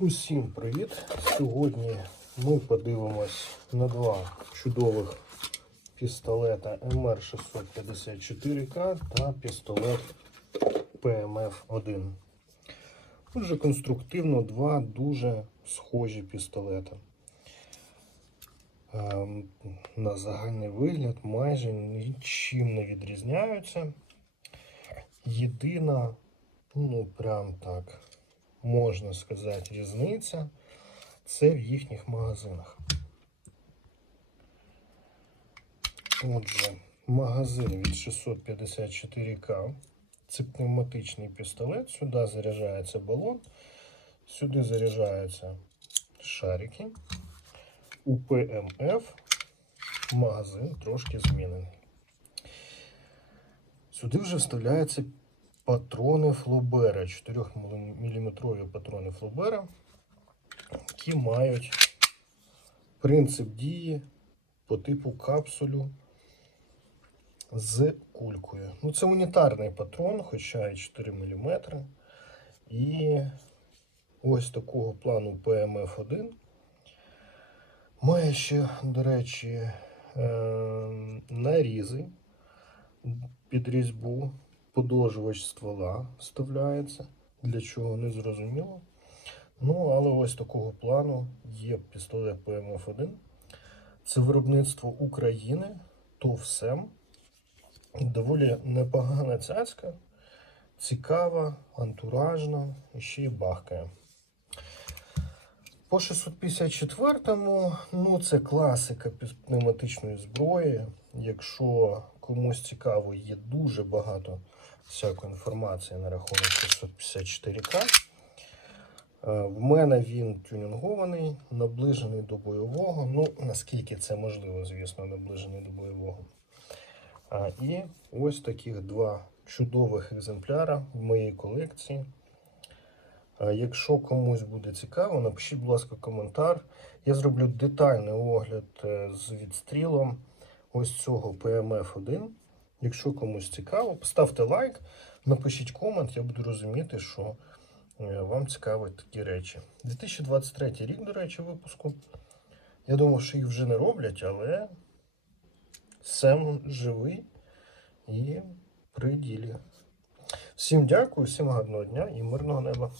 Усім привіт! Сьогодні ми подивимось на два чудових пістолета МР654К та пістолет ПМФ-1. Дуже конструктивно два дуже схожі пістолети. Ем, На загальний вигляд майже нічим не відрізняються. Єдина, ну прям так, можна сказати, різниця це в їхніх магазинах. Отже, магазин від 654К. Це пневматичний пістолет. Сюди заряджається балон, сюди заряджаються шарики. У ПМФ магазин трошки змінений. Сюди вже вставляються патрони Флобера, 4-мм патрони Флобера, які мають принцип дії по типу капсулю з кулькою. Ну, це унітарний патрон, хоча і 4 мм. І ось такого плану ПМФ-1. Має ще, до речі, е, нарізи під різьбу, подовжувач ствола вставляється. Для чого не зрозуміло. Ну, але ось такого плану є пістолет ПМФ-1. Це виробництво України, ТОВСЕМ. Доволі непогана цяцька, цікава, антуражна і ще й бахкає. По 654-му, ну це класика пневматичної зброї. Якщо комусь цікаво, є дуже багато всякої інформації на рахунок 654К. Е, В мене він тюнінгований, наближений до бойового. Ну, наскільки це можливо, звісно, наближений до бойового. І ось таких два чудових екземпляра в моїй колекції. А Якщо комусь буде цікаво, напишіть, будь ласка, коментар. Я зроблю детальний огляд е, з відстрілом ось цього PMF-1. Якщо комусь цікаво, поставте лайк, напишіть комент, я буду розуміти, що е, вам цікаві такі речі. 2023 рік, до речі, випуску. Я думав, що їх вже не роблять, але Сем живий і при ділі. Всім дякую, всім гарного дня і мирного неба.